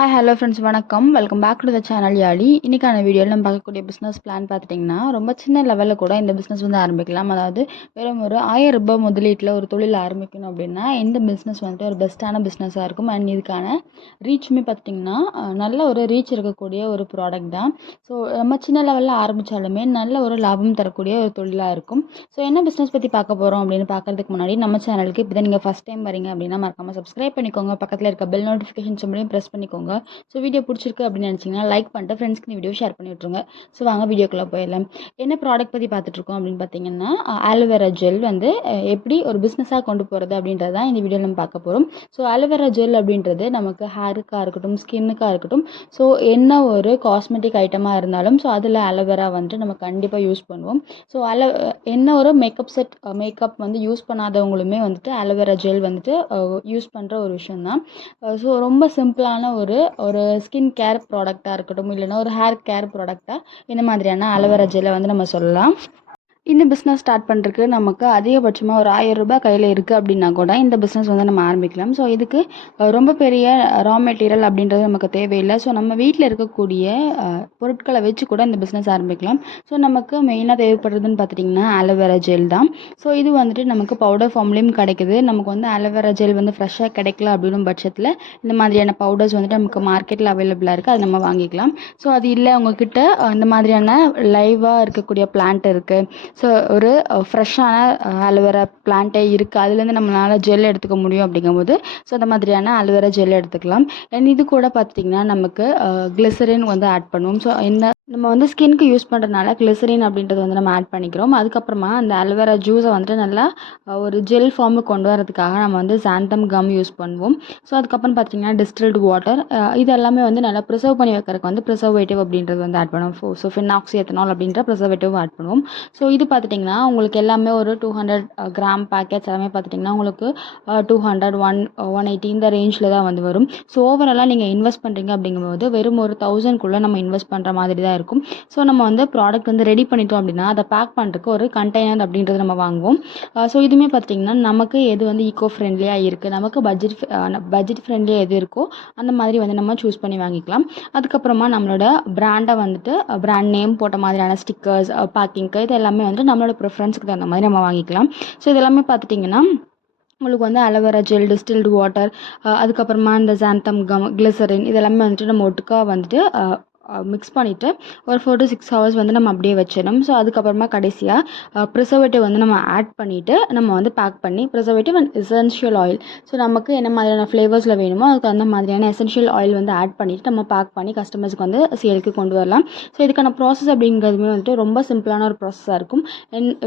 Hi hello friends வணக்கம். Welcome back to the channel Yazhi. இன்றைக்கான வீடியோவில் நம்ம பார்க்கக்கூடிய பிஸ்னஸ் பிளான் பார்த்துட்டிங்கன்னா ரொம்ப சின்ன லெவலில் கூட இந்த பிஸ்னஸ் வந்து ஆரம்பிக்கலாம். அதாவது வெறும் ஒரு 1000 ரூபாய் முதலீட்டில் ஒரு தொழில் ஆரம்பிக்கணும் அப்படின்னா இந்த பிஸ்னஸ் வந்துட்டு ஒரு பெஸ்ட்டான பிஸ்னஸாக இருக்கும். அண்ட் இதுக்கான ரீச்சுமே பார்த்திங்கன்னா நல்ல ஒரு ரீச் இருக்கக்கூடிய ஒரு ப்ராடக்ட் தான். ஸோ நம்ம சின்ன லெவலில் ஆரம்பித்தாலுமே நல்ல ஒரு லாபம் தரக்கூடிய ஒரு தொழிலாக இருக்கும். ஸோ என்ன பிஸ்னஸ் பற்றி பார்க்க போகிறோம் அப்படின்னு பார்க்கறதுக்கு முன்னாடி நம்ம சேனலுக்கு இப்போ தான் நீங்கள் ஃபஸ்ட் டைம் வரீங்க அப்படின்னா மறக்காமல் சப்ஸ்கிரைப் பண்ணிக்கோங்க. பக்கத்தில் இருக்க பெல் நோட்டிஃபிகேஷன் சிம்பிளையும் ப்ரெஸ் பண்ணிக்கோங்க. ஸோ வீடியோ பிடிச்சிருக்கு அப்படின்னு நினச்சிங்கன்னா லைக் பண்ணிட்டு ஃப்ரெண்ட்ஸ்க்கு இந்த வீடியோ ஷேர் பண்ணி விட்ருங்க. ஸோ வாங்க வீடியோக்குள்ளே போயிடலாம். என்ன ப்ராடக்ட் பற்றி பார்த்துட்ருக்கோம் அப்படின்னு பார்த்தீங்கன்னா ஆலோவேரா ஜெல் வந்து எப்படி ஒரு பிஸ்னஸாக கொண்டு போகிறது அப்படின்றது தான் இந்த வீடியோவில் நம்ம பார்க்க போகிறோம். ஸோ ஆலோவேரா ஜெல் அப்படின்றது நமக்கு ஹேருக்காக இருக்கட்டும், ஸ்கின்னுக்காக இருக்கட்டும், ஸோ என்ன ஒரு காஸ்மெட்டிக் ஐட்டமாக இருந்தாலும் ஸோ அதில் ஆலோவேரா வந்துட்டு நம்ம கண்டிப்பாக யூஸ் பண்ணுவோம். ஸோ என்ன ஒரு மேக்கப் வந்து யூஸ் பண்ணாதவங்களுமே வந்துட்டு ஆலோவேரா ஜெல் வந்துட்டு யூஸ் பண்ணுற ஒரு விஷயம் தான். ஸோ ரொம்ப சிம்பிளான ஒரு ஸ்கின் கேர் ப்ராடக்டாக இருக்கட்டும், இல்லைன்னா ஒரு ஹேர் கேர் ப்ராடக்டாக இந்த மாதிரியான ஆலோவேரா ஜெல்லை வந்து நம்ம சொல்லலாம். இந்த பிஸ்னஸ் ஸ்டார்ட் பண்ணுறதுக்கு நமக்கு அதிகபட்சமாக ஒரு 1000 ரூபாய் கையில் இருக்குது அப்படின்னா கூட இந்த பிஸ்னஸ் வந்து நம்ம ஆரம்பிக்கலாம். ஸோ இதுக்கு ரொம்ப பெரிய ரா மெட்டீரியல் அப்படின்றது நமக்கு தேவையில்லை. ஸோ நம்ம வீட்டில் இருக்கக்கூடிய பொருட்களை வச்சு கூட இந்த பிஸ்னஸ் ஆரம்பிக்கலாம். ஸோ நமக்கு மெயினாக தேவைப்படுறதுன்னு பார்த்துட்டிங்கன்னா ஆலோவேரா ஜெல் தான். ஸோ இது வந்துட்டு நமக்கு பவுடர் ஃபார்ம்லேயும் கிடைக்குது. நமக்கு வந்து ஆலோவேரா ஜெல் வந்து ஃப்ரெஷ்ஷாக கிடைக்கல அப்படின்னும் பட்சத்தில் இந்த மாதிரியான பவுடர்ஸ் வந்துட்டு நமக்கு மார்க்கெட்டில் அவைலபிளாக இருக்குது, அது நம்ம வாங்கிக்கலாம். ஸோ அது இல்லை உங்ககிட்ட இந்த மாதிரியான லைவாக இருக்கக்கூடிய பிளான்ட் இருக்குது, ஸோ ஒரு ஃப்ரெஷ்ஷான ஆலோவேரா பிளான்ட்டே இருக்குது, அதுலேருந்து நம்மளால் ஜெல் எடுத்துக்க முடியும் அப்படிங்கும்போது ஸோ அந்த மாதிரியான ஆலோவேரா ஜெல் எடுத்துக்கலாம். அண்ட் இது கூட பார்த்திங்கன்னா நமக்கு கிளிசரின் வந்து ஆட் பண்ணுவோம். ஸோ நம்ம வந்து ஸ்கின்க்கு யூஸ் பண்ணுறதுனால கிளிசரின் அப்படின்றது வந்து நம்ம ஆட் பண்ணிக்கிறோம். அதுக்கப்புறமா அந்த ஆலோவேரா ஜூஸை வந்துட்டு நல்லா ஒரு ஜெல் ஃபார்முக்கு கொண்டு வரதுக்காக நம்ம வந்து சாந்தம் கம் யூஸ் பண்ணுவோம். ஸோ அதுக்கப்புறம் பார்த்திங்கன்னா டிஸ்டில்டு வாட்டர், இது எல்லாமே வந்து நல்லா ப்ரிசர்வ் பண்ணி வைக்கிறதுக்கு வந்து ப்ரிசர்வேட்டிவ் அப்படின்றது வந்து ஆட் பண்ணுவோம். ஸோ ஃபினாக்சி எத்தனால் அப்படின்ற ப்ரிசர்வேட்டிவ் ஆட் பண்ணுவோம். ஸோ இது பார்த்துட்டிங்கன்னா உங்களுக்கு எல்லாமே ஒரு 200 கிராம் பேக்கெட்ஸ் எல்லாமே பார்த்துட்டிங்கன்னா உங்களுக்கு 200, 180 இந்த ரேஞ்சில் தான் வந்து வரும். ஸோ ஓவராலாக நீங்கள் இன்வெஸ்ட் பண்ணுறீங்க அப்படிங்கும்போது வெறும் ஒரு 1000க்குள்ளே நம்ம இன்வெஸ்ட் பண்ணுற மாதிரி தான் இருக்கும். ஸோ நம்ம வந்து ப்ராடக்ட் வந்து ரெடி பண்ணிட்டோம் அப்படின்னா அதை பேக் பண்ணுறதுக்கு ஒரு கண்டெய்னர் அப்படின்றது நம்ம வாங்குவோம். ஸோ இதுவுமே பார்த்திங்கன்னா நமக்கு எது வந்து ஈக்கோ ஃப்ரெண்ட்லியாக இருக்குது, நமக்கு பட்ஜெட் ஃப்ரெண்ட்லியாக எது இருக்கோ அந்த மாதிரி வந்து நம்ம சூஸ் பண்ணி வாங்கிக்கலாம். அதுக்கப்புறமா நம்மளோட பிராண்டை வந்துட்டு பிராண்ட் நேம் போட்ட மாதிரியான ஸ்டிக்கர்ஸ், பேக்கிங்க்கு இது எல்லாமே வந்து நம்மளோட ப்ரிஃபரன்ஸுக்கு தகுந்த மாதிரி நம்ம வாங்கிக்கலாம். ஸோ இது எல்லாமே பார்த்துட்டிங்கன்னா உங்களுக்கு வந்து அலோவேரா ஜெல், டிஸ்டில்டு வாட்டர், அதுக்கப்புறமா இந்த சாந்தம் கம், கிளிசரின் இதெல்லாமே வந்துட்டு நம்ம ஒட்டுக்கா வந்துட்டு மிக்ஸ் பண்ணிவிட்டு ஒரு 4 to 6 hours வந்து நம்ம அப்படியே வச்சிடணும். ஸோ அதுக்கப்புறமா கடைசியாக ப்ரிசர்வேட்டிவ் வந்து நம்ம ஆட் பண்ணிவிட்டு நம்ம வந்து பேக் பண்ணி preservative and essential oil, so நமக்கு என்ன மாதிரியான ஃப்ளேவர்ஸில் வேணுமோ அதுக்கு அந்த மாதிரியான எசென்ஷியல் ஆயில் வந்து ஆட் பண்ணிவிட்டு நம்ம பேக் பண்ணி கஸ்டமர்ஸ்க்கு வந்து சேலுக்கு கொண்டு வரலாம். ஸோ இதுக்கான ப்ராசஸ் அப்படிங்கிறதுமே வந்துட்டு ரொம்ப சிம்பிளான ஒரு ப்ராசஸாக இருக்கும்.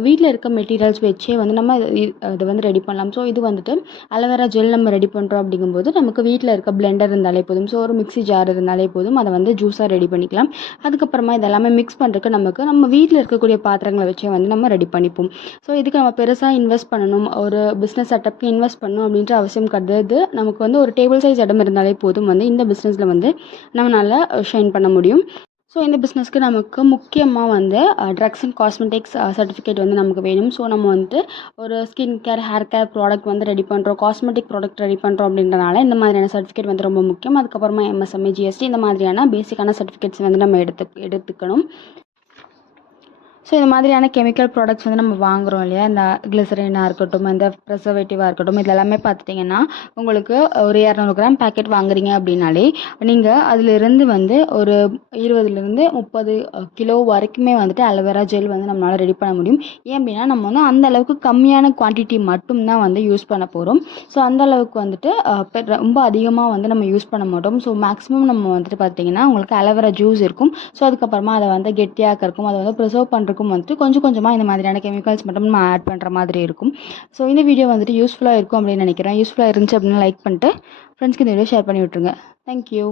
வீட்டில் இருக்க மெட்டீரியல்ஸ் வச்சே வந்து நம்ம இது வந்து ரெடி பண்ணலாம். ஸோ இது வந்துட்டு அலோவேரா ஜெல் நம்ம ரெடி பண்ணுறோம் அப்படிங்கும்போது நமக்கு வீட்டில் இருக்க பிளெண்டர் இருந்தாலே போதும், ஸோ ஒரு மிக்ஸி ஜார் இருந்தாலே போதும், அதை வந்து ஜூஸாக ரெடி பண்ணிக்கலாம். அதுக்கப்புறமா இதெல்லாமே மிக்ஸ் பண்ணுறதுக்கு நம்ம வீட்டில் இருக்கக்கூடிய பாத்திரங்களை வச்சே வந்து நம்ம ரெடி பண்ணிப்போம். ஸோ இதுக்கு நம்ம பெருசாக இன்வெஸ்ட் பண்ணணும், ஒரு பிஸ்னஸ் செட்டப்க்கு இன்வெஸ்ட் பண்ணணும் அப்படின்ற அவசியம் கிடையாது. நமக்கு வந்து ஒரு டேபிள் சைஸ் இடம் இருந்தாலே போதும் வந்து இந்த பிஸ்னஸில் வந்து நம்மளால் ஷைன் பண்ண முடியும். ஸோ இந்த பிஸ்னஸ்க்கு நமக்கு முக்கியமாக வந்து ட்ரக்ஸ் அண்ட் காஸ்மெட்டிக்ஸ் சர்டிஃபிகேட் வந்து நமக்கு வேணும். ஸோ நம்ம வந்துட்டு ஒரு skin care, hair care product வந்து ரெடி பண்ணுறோம், காஸ்மெட்டிக் ப்ராடக்ட் ரெடி பண்ணுறோம் அப்படின்றனால இந்த மாதிரியான சர்டிஃபிகேட் வந்து ரொம்ப முக்கியம். அதுக்கப்புறமா MSME, GST இந்த மாதிரியான பேசிக்கான சர்டிஃபிகேட்ஸ் வந்து நம்ம எடுத்துக்கணும். ஸோ இந்த மாதிரியான கெமிக்கல் ப்ராடக்ட்ஸ் வந்து நம்ம வாங்குகிறோம் இல்லையா, இந்த கிளிசரினாக இருக்கட்டும், இந்த ப்ரிசர்வேட்டிவாக இருக்கட்டும், இது எல்லாமே பார்த்துட்டிங்கன்னா உங்களுக்கு ஒரு 200 கிராம் பேக்கெட் வாங்குறீங்க அப்படின்னாலே நீங்கள் அதிலிருந்து வந்து ஒரு 20லேருந்து 30 கிலோ வரைக்குமே வந்துட்டு அலோவேரா ஜெல் வந்து நம்மளால் ரெடி பண்ண முடியும். ஏன் அப்படின்னா நம்ம வந்து அந்த அளவுக்கு கம்மியான குவான்டிட்டி மட்டும்தான் வந்து யூஸ் பண்ண போகிறோம். ஸோ அந்த அளவுக்கு வந்துட்டு ரொம்ப அதிகமாக வந்து நம்ம யூஸ் பண்ண மாட்டோம். ஸோ மேக்ஸிமம் நம்ம வந்துட்டு பார்த்திங்கன்னா உங்களுக்கு அலோவேரா ஜூஸ் இருக்கும். ஸோ அதுக்கப்புறமா அதை வந்து கெட்டியாக இருக்கும், அதை வந்து ப்ரிசர்வ் பண்ணுறதுக்கும் வந்துட்டு கொஞ்சம் கொஞ்சமாக இந்த மாதிரியான கெமிக்கல்ஸ் மட்டும் நம்ம ஆட் பண்ணுற மாதிரி இருக்கும். ஸோ இந்த வீடியோ வந்துட்டு யூஸ்ஃபுல்லாக இருக்கும் அப்படின்னு நினைக்கிறேன். யூஸ்ஃபுல்லாக இருந்துச்சு அப்படின்னா லைக் பண்ணிட்டு ஃப்ரெண்ட்ஸ்க்கு இந்த வீடியோ ஷேர் பண்ணி விட்டுருங்க. தேங்க்யூ.